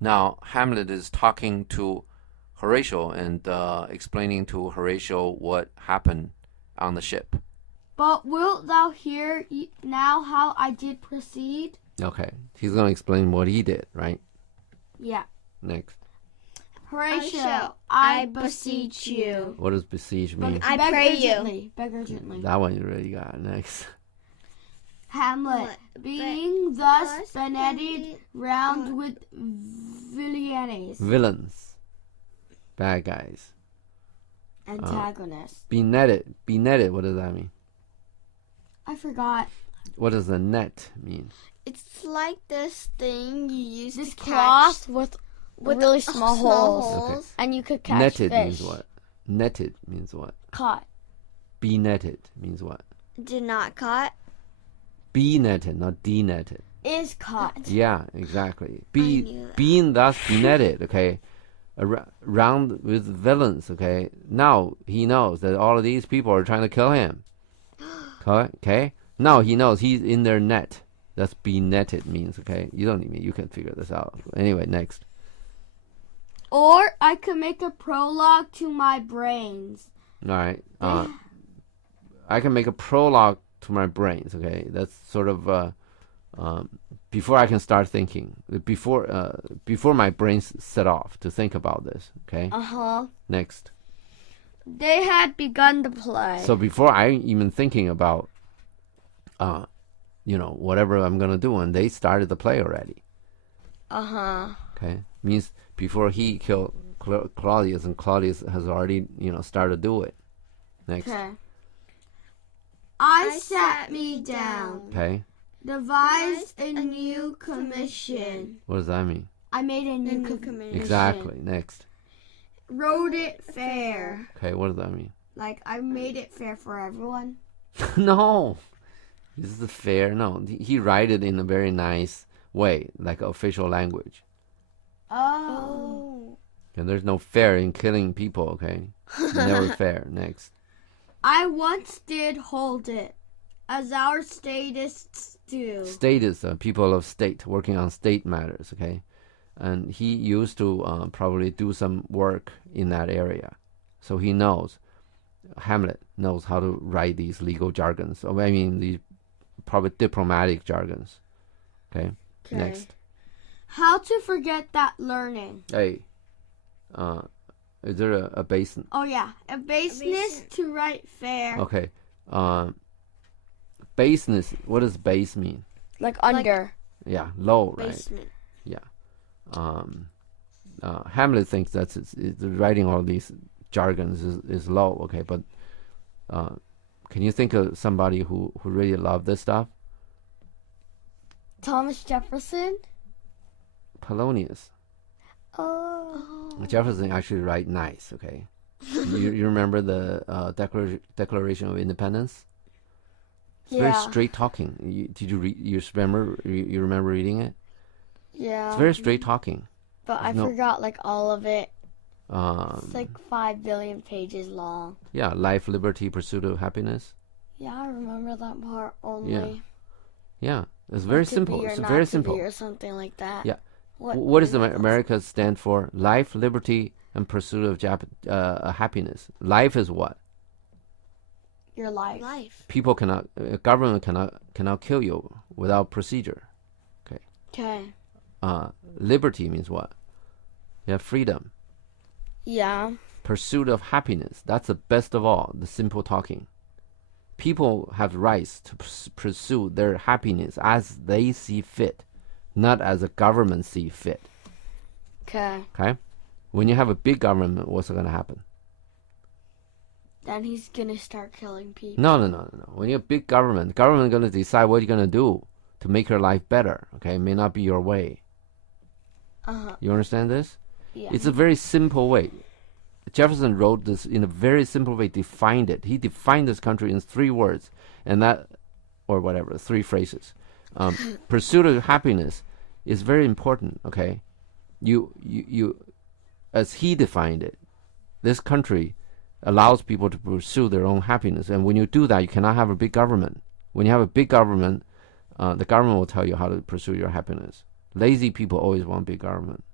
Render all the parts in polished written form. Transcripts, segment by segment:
Now, Hamlet is talking to Horatio and explaining to Horatio what happened on the ship. But wilt thou hear now how I did proceed? Okay, he's going to explain what he did, right? Yeah. Next. Horatio, I beseech you. What does besiege mean? I pray you. Beg urgently. That one you already got. Next. Hamlet, being thus benetted round with villains. Villains. Bad guys. Antagonists. Be netted. Be netted, what does that mean? I forgot. What does the net mean? It's like this thing you use This to cloth catch with really small holes. Okay. And you could catch Netted fish. means what? Netted means what? Caught. Be netted means what? Did not caught. Be netted, not de-netted. Is caught. Yeah, exactly. knew that. Being thus be netted, okay? Around with villains, okay? Now he knows that all of these people are trying to kill him. Okay? Now he knows he's in their net. That's be netted means, okay? You don't need me. You can figure this out. Anyway, next. Or I could make a prologue to my brains. All right. I can make a prologue to my brains, okay? That's sort of before I can start thinking, before my brains set off to think about this, okay? Uh-huh. Next. They had begun to play. So before I even thinking about, whatever I'm going to do, and they started the play already. Uh-huh. Okay? Means before he killed Claudius, and Claudius has already, started to do it. Next. Okay. I sat me down. Okay. Devised a new commission. What does that mean? I made a new commission. Exactly. Next. Wrote it fair. Okay, what does that mean? Like, I made it fair for everyone. No. This is fair. No, he write it in a very nice way, like official language. Oh. And there's no fair in killing people, okay? Never fair. Next. I once did hold it, as our statists do. Statists are people of state, working on state matters, okay? And he used to probably do some work in that area. So he knows, Hamlet knows how to write these legal jargons. These probably diplomatic jargons. Okay? Next. How to forget that learning? Hey, is there a base? Oh, yeah. A baseness to write fair. Okay. Baseness, what does base mean? Like under. Yeah, low, right? Basement. Yeah. Hamlet thinks that's writing all these jargons is low, okay? But can you think of somebody who really loved this stuff? Thomas Jefferson? Polonius. Oh. Jefferson actually write nice, okay? you remember the Declaration of Independence? It's very straight talking. Did you read? You remember reading it? Yeah. It's very straight talking. But I forgot like all of it. It's like 5 billion pages long. Yeah, life, liberty, pursuit of happiness. Yeah, I remember that part only. Yeah. It's very simple. It's very simple. Or something like that. Yeah. What does America stand for? Life, liberty, and pursuit of happiness. Life is what? Your life. People cannot, government cannot kill you without procedure. Okay. Liberty means what? You have freedom. Yeah. Pursuit of happiness. That's the best of all. The simple talking. People have rights to pursue their happiness as they see fit, not as the government see fit. Okay. Okay. When you have a big government, what's going to happen? Then he's gonna start killing people. No. When you have a big government, the government is going to decide what you're going to do to make your life better. Okay, it may not be your way. You understand this? Yeah. It's a very simple way. Jefferson wrote this in a very simple way, defined it. He defined this country in 3 words, and that, or whatever, 3 phrases. Pursuit of happiness is very important. Okay, you, as he defined it, this country allows people to pursue their own happiness, and when you do that, you cannot have a big government. When you have a big government, the government will tell you how to pursue your happiness. Lazy people always want big government.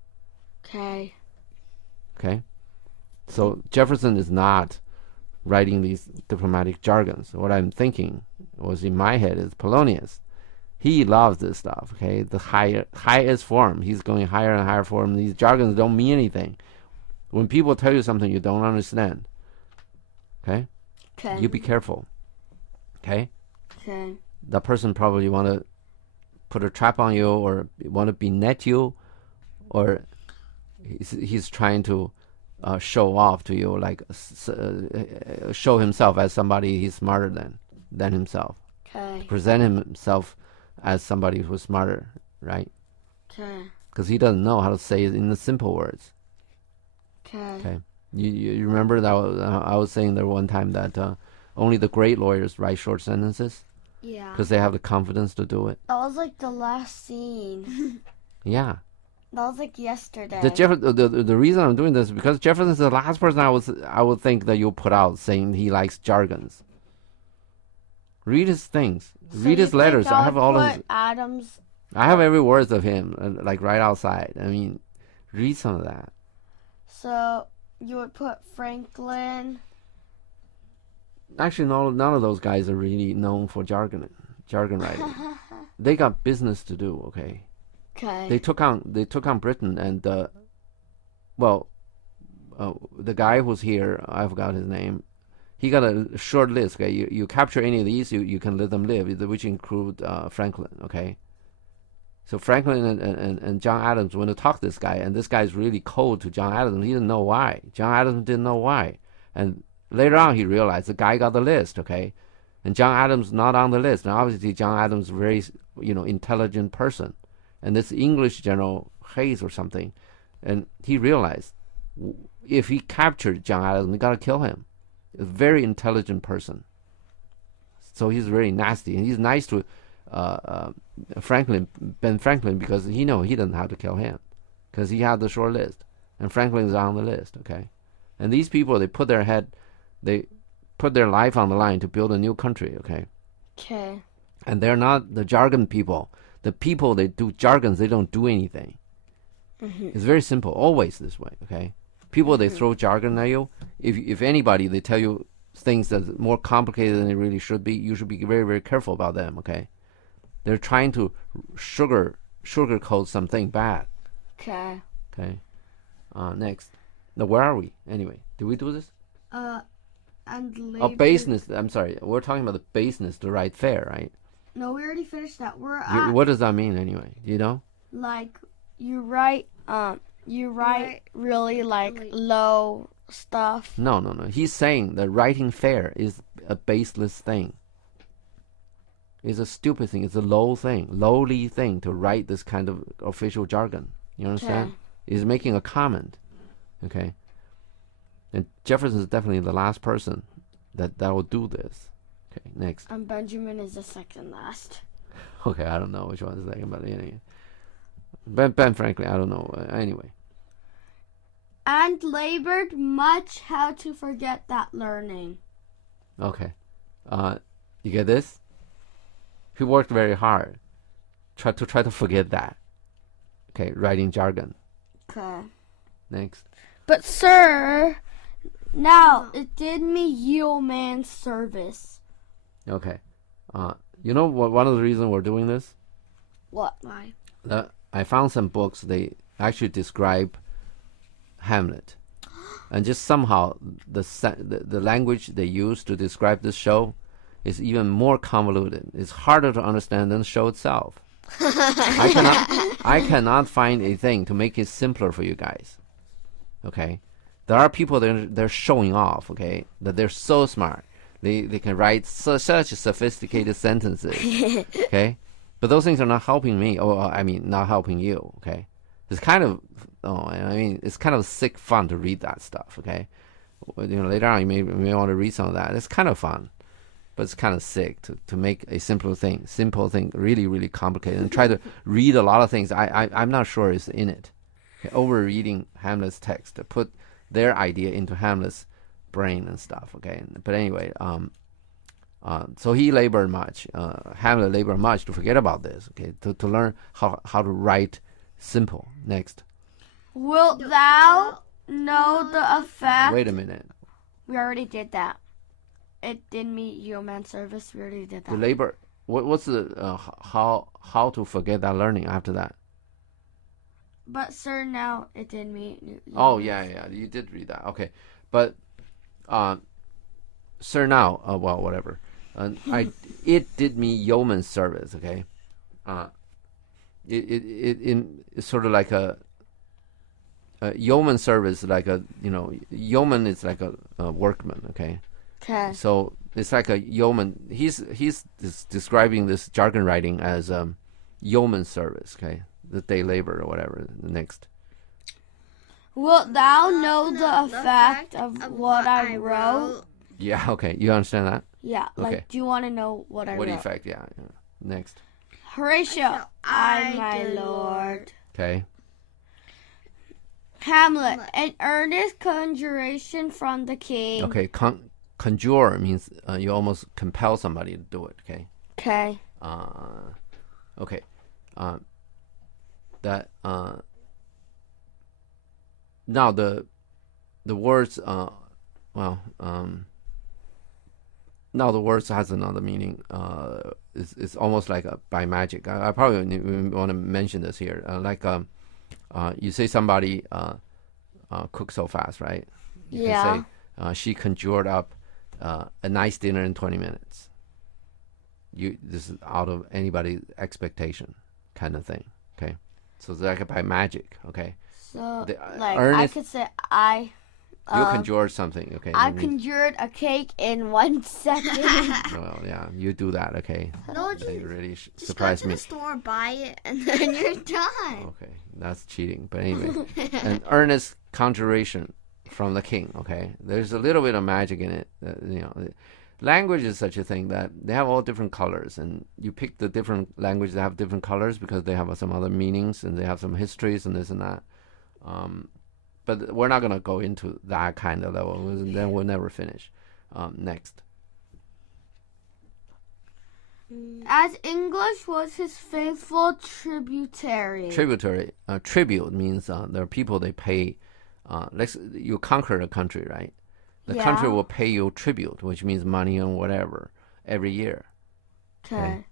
Okay. Okay? So Jefferson is not writing these diplomatic jargons. What I'm thinking was in my head is Polonius. He loves this stuff, okay? The highest form. He's going higher and higher form. These jargons don't mean anything. When people tell you something you don't understand, okay? Okay. You be careful, okay? Okay. That person probably want to put a trap on you or want to benet you, or he's trying to show off to you, like show himself as somebody he's smarter than himself. Okay. Present himself as somebody who's smarter, right? Okay. Because he doesn't know how to say it in the simple words. Okay. Okay. You remember that I was saying there one time that only the great lawyers write short sentences Yeah. because they have the confidence to do it. That was like the last scene. Yeah. That was like yesterday. The reason I'm doing this is because Jefferson's the last person I would think that you'll put out saying he likes jargons. Read his things. Read his letters. I have all his. Adams. I have every words of him, like right outside. I mean, read some of that. So you would put Franklin. Actually, none of those guys are really known for jargon writing. They got business to do. Okay. Okay. They took on Britain, and the guy who's here, I forgot his name. He got a short list. Okay, you capture any of these, you can let them live, which include Franklin. Okay, so Franklin and John Adams went to talk to this guy, and this guy is really cold to John Adams. He didn't know why. John Adams didn't know why, and later on he realized the guy got the list. Okay, and John Adams not on the list. Now obviously John Adams is a very intelligent person. And this English general, Hayes or something, and he realized if he captured John Adams, we got to kill him. A very intelligent person. So he's very nasty, and he's nice to Ben Franklin, because he doesn't have to kill him, because he had the short list, and Franklin's on the list. Okay, and these people, they put their life on the line to build a new country. Okay. Okay. And they're not the jargon people. The people they do jargons, they don't do anything. Mm-hmm. It's very simple, always this way, okay? People, they throw jargon at you. If anybody, they tell you things that's more complicated than it really should be, you should be very, very careful about them, okay? They're trying to sugarcoat something bad. Okay. Okay. Next. Now, where are we? Anyway, did we do this? And labor. Oh, baseness. I'm sorry. We're talking about the baseness to write fair, right? No, we already finished that. We're at, What does that mean anyway? Do you know? like you write really like low stuff. No. He's saying that writing fair is a baseless thing. It's a stupid thing. It's a lowly thing to write this kind of official jargon. You understand? Okay. He's making a comment. Okay. And Jefferson is definitely the last person that will do this. Okay, next. And Benjamin is the second last. Okay, I don't know which one is second, but anyway. Ben Franklin, I don't know. Anyway. And labored much how to forget that learning. Okay. You get this? He worked very hard. Try to forget that. Okay, writing jargon. Okay. Next. But sir, now it did me yeoman's service. Okay. You know what? One of the reasons we're doing this? What? Why? I found some books. They actually describe Hamlet, and just somehow the language they use to describe this show is even more convoluted. It's harder to understand than the show itself. I cannot find a thing to make it simpler for you guys. Okay, there are people they're showing off. Okay, that they're so smart. They can write such sophisticated sentences. Okay, but those things are not helping me. Not helping you. Okay, it's kind of it's kind of sick fun to read that stuff. Okay, later on you may want to read some of that. It's kind of fun, but it's kind of sick to make a simple thing really, really complicated and try to read a lot of things I'm not sure is in it. Okay, over reading Hamlet's text to put their idea into Hamlet's brain and stuff. Okay, but anyway, so he labored much. Hamlet labored much to forget about this. Okay, to learn how to write simple. Next. Wilt thou know the effect? Wait a minute. We already did that. It didn't meet yeoman service. We already did The that. labor. What's the how to forget that learning after that? But sir, now it didn't meet. Oh yeah, you did read that. Okay, but sir, now well, whatever. It did me yeoman service. Okay, it's sort of like a yeoman service, like a yeoman is like a workman. Okay, so it's like a yeoman. He's describing this jargon writing as yeoman service. Okay, the day labor or whatever. The next. Wilt thou know the effect of what I wrote? Yeah. Okay. You understand that? Yeah. Like, Okay. do you want to know what I What wrote? effect? Yeah. Next. Horatio, I, my lord. Okay. Hamlet, an earnest conjuration from the king. Okay. Conjure means you almost compel somebody to do it. Okay. Okay. Okay. That now the words now the words has another meaning. It's almost like by magic. I probably want to mention this here. You say somebody cooks so fast, right? You can say she conjured up a nice dinner in 20 minutes. This is out of anybody's expectation, kind of thing. Okay, so it's like by magic. Okay, So, I I could say you conjured something. Okay, I conjured a cake in 1 second. well, yeah, you do that. Okay, No, they really just go surprised to me. the store, buy it, and then you're done. Okay, that's cheating. But anyway, an earnest conjuration from the king. Okay, there's a little bit of magic in it. Language is such a thing that they have all different colors, and you pick the different languages that have different colors because they have some other meanings and they have some histories and this and that. But we're not gonna go into that kind of level. Then we'll never finish. Next. As English was his faithful tributary. Tributary. Tribute means there are people they pay. You conquer a country, right? The country will pay you tribute, which means money and whatever, every year. Okay.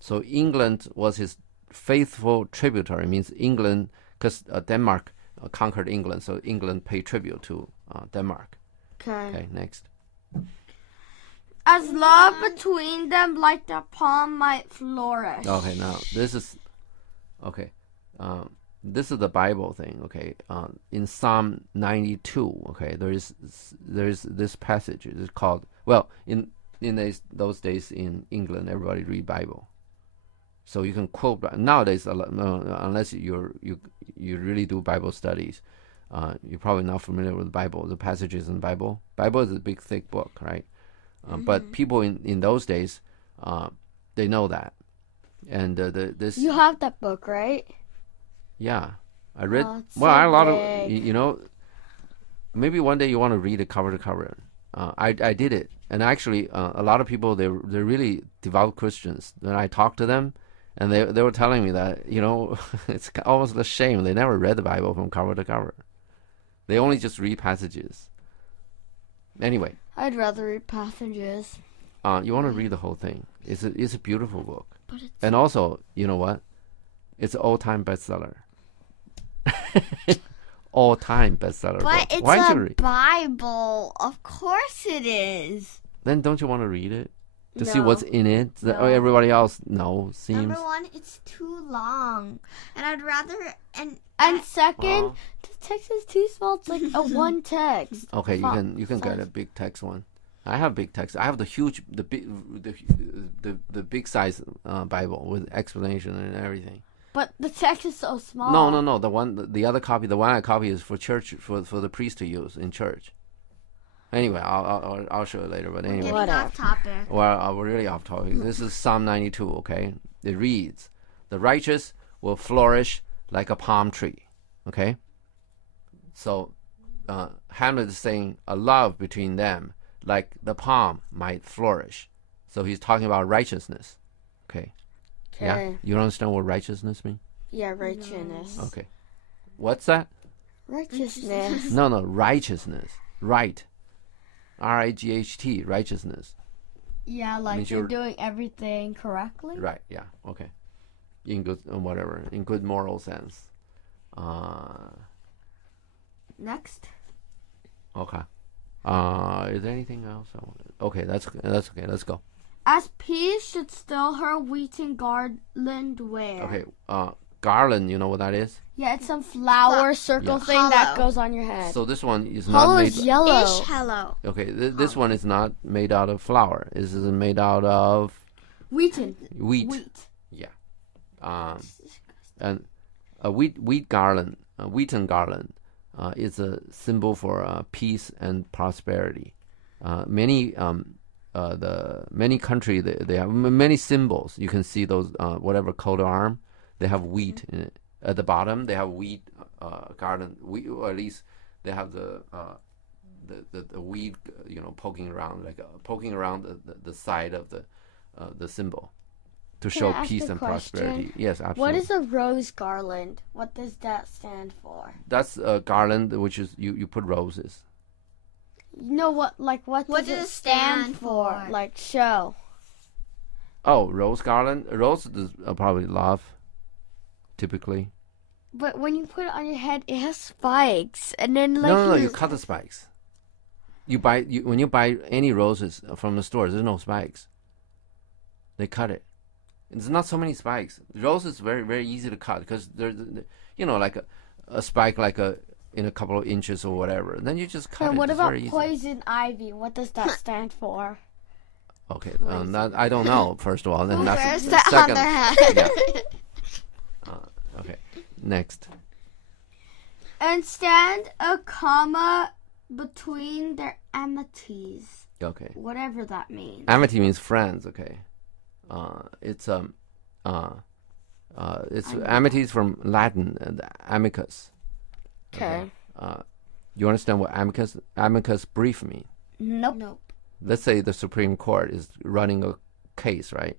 So England was his faithful tributary. Means England, because Denmark conquered England, so England paid tribute to Denmark. Okay, next. As love between them like the palm might flourish. Okay, now this is okay. This is the Bible thing. Okay, in Psalm 92. Okay, there is this passage. It's called in those days in England, everybody read Bible, so you can quote. Nowadays, unless you really do Bible studies, you're probably not familiar with the Bible. The passages in the Bible. Bible is a big, thick book, right? But people in those days, they know that, and this. You have that book, right? Yeah, I read. It's Well, so I a lot big. of maybe one day you want to read it cover to cover. I did it, and actually, a lot of people they're really devout Christians. Then I talked to them, and they were telling me that it's almost a shame they never read the Bible from cover to cover. They only just read passages. Anyway, I'd rather read passages. you want to read the whole thing. It's a beautiful book, But it's and also you know what? It's an all-time bestseller. All-time bestseller. But book. it's Why don't you a read? Bible. Of course it is. Then don't you want to read it to see No. what's in it? No. Everybody else seems. Number one, it's too long, and I'd rather And second, Well, The text is too small. It's like a one text. okay, font you can get size. a big text one. I have big text. I have the huge, the big size Bible with explanation and everything. But the text is so small. No. The other copy, the one I copy is for church for the priest to use in church. Anyway, I'll show it later. But anyway, getting Whatever. off topic. well, we're really off topic. This is Psalm 92. Okay, it reads, "The righteous will flourish like a palm tree." Okay, so Hamlet is saying a love between them, like the palm might flourish. So he's talking about righteousness. Okay. Yeah, Okay. you don't understand what righteousness means? Yeah, righteousness. Okay. What's that? Righteousness. No, righteousness. Right. R-I-G-H-T, righteousness. Yeah, like Means you're you're- doing everything correctly. Right, yeah, okay. In good, whatever, in good moral sense. Next. Okay. Is there anything else? Okay, that's okay. Let's go. As peas should still her wheaten garland wear. Okay. Garland, you know what that is? Yeah, it's some flower circle Yeah. thing that Hollow. goes on your head. So this one is not Hollow made. is yellow. Ish hello. Okay, this one is not made out of flour. This is made out of Wheaten. wheat. Yeah. And a wheat garland, a wheaten garland, is a symbol for peace and prosperity. Many country they have many symbols. You can see those whatever coat of arm, they have wheat in it. At the bottom they have wheat garland. Or at least they have the wheat poking around poking around the side of the symbol to Can show I ask peace a and question? prosperity. Yes, absolutely. What is a rose garland? What does that stand for? That's a garland, which is you put roses. You know what? Like what does it stand for? Like show. Oh, rose garland. Rose is probably love, typically. But when you put it on your head, it has spikes, and then like No, you cut the spikes. When you buy any roses from the store, there's no spikes. They cut it. There's not so many spikes. Rose is very, very easy to cut because there's, like a spike in a couple of inches or whatever. Then you just cut And it. what It's about very easy. poison ivy? What does that stand for? Okay, that, I don't know. First of all, then that's Wears the that on second. their head. Yeah. Okay, next. And stand a comma between their amities. Okay. Whatever that means. Amity means friends. Okay. It's amity is from Latin, amicus. Okay. You understand what amicus brief mean? Nope. Let's say the Supreme Court is running a case, right?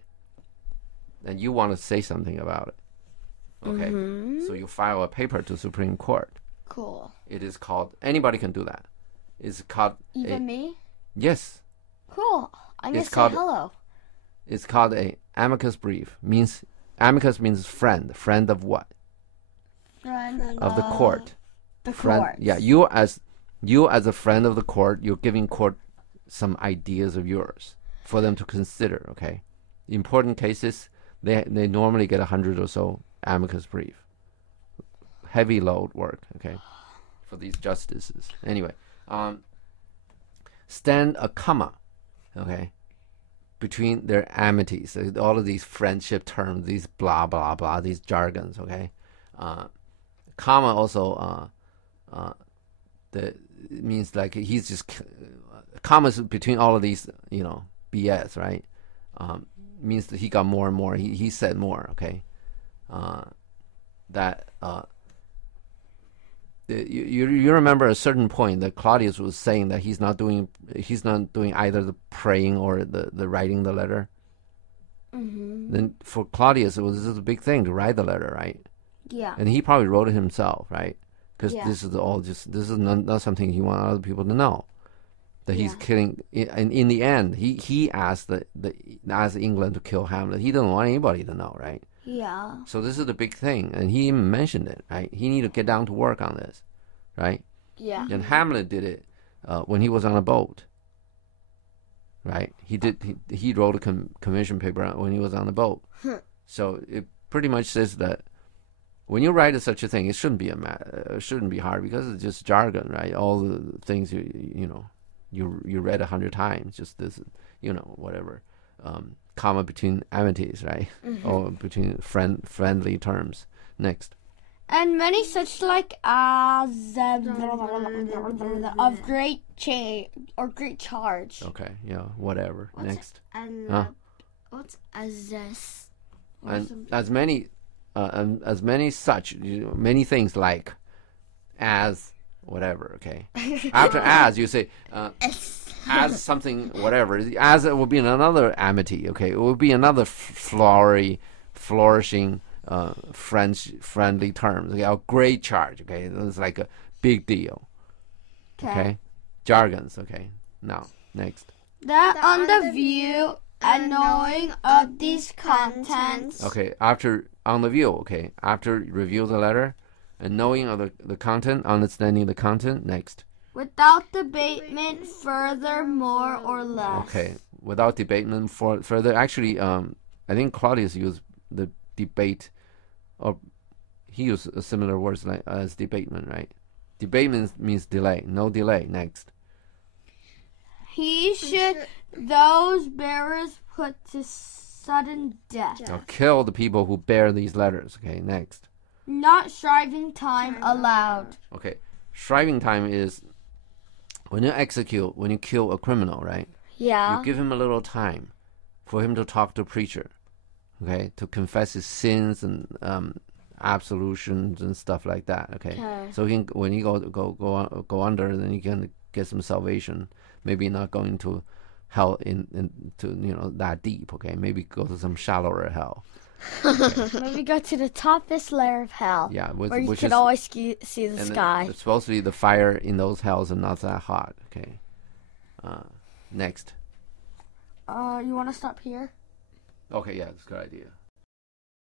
And you want to say something about it. Okay. So you file a paper to Supreme Court. Cool. It is called. Anybody can do that. It's called. Even me? Yes. Cool. I'm gonna It's say called- hello. It's called a amicus brief. Amicus means friend. Friend of what? Friend Of the court. The Friend. court. Yeah. You as a friend of the court, you're giving court some ideas of yours for them to consider. Okay. Important cases, they normally get 100 or so amicus brief. Heavy load work. Okay. For these justices. Anyway, stand a comma. Okay. Between their amities, all of these friendship terms, these blah blah blah, these jargons, okay. Comma also, it means like he's just commas between all of these, BS, right? Means that he got more and more. He said more, okay. You remember a certain point that Claudius was saying that he's not doing either the praying or the writing the letter. Mm-hmm. Then for Claudius, this is a big thing to write the letter, right? Yeah. And he probably wrote it himself, right? Because Yeah. this is not something he wanted other people to know. That he's killing. And in the end, he asked asked England to kill Hamlet. He didn't want anybody to know, right? Yeah. So this is the big thing, and he even mentioned it, right? He needed to get down to work on this, right? Yeah. And Hamlet did it when he was on a boat, right? He wrote a commission paper when he was on the boat. So it pretty much says that when you write such a thing, it shouldn't be hard because it's just jargon, right? All the things you read 100 times, just this, whatever. Comma between amities, right? Or between friendly terms. Next. And many such like as of great or great charge. Okay, yeah, whatever. Next. And what's azess? And as many such, many things like as whatever, okay? After as, you say as something, whatever. As it will be another amity, okay? It will be another flourishing friendly terms. Okay, a great charge. Okay, it's like a big deal. Okay, jargons. Okay, now next. That on the view and knowing of these contents. Okay, after on the view. Okay, after review the letter and knowing of the content, understanding the content. Next. Without debatement, further, more or less. Okay, without debatement further. Actually, I think Claudius used the debate, or he used similar words like as debatement, right? Debatement means delay. No delay. Next. He should those bearers put to sudden death. Now, kill the people who bear these letters. Okay, next. Not shriving time allowed. Okay, shriving time is when you kill a criminal, right? Yeah. You give him a little time for him to talk to a preacher, okay, to confess his sins and absolutions and stuff like that. Okay, so when he go under, then he can get some salvation. Maybe not going to hell to that deep. Okay, maybe go to some shallower hell. Okay. Maybe go to the toppest layer of hell. Yeah, where you can always see the sky. It's supposed to be the fire in those hells are not that hot. Okay. Next. You want to stop here? Okay, yeah, that's a good idea.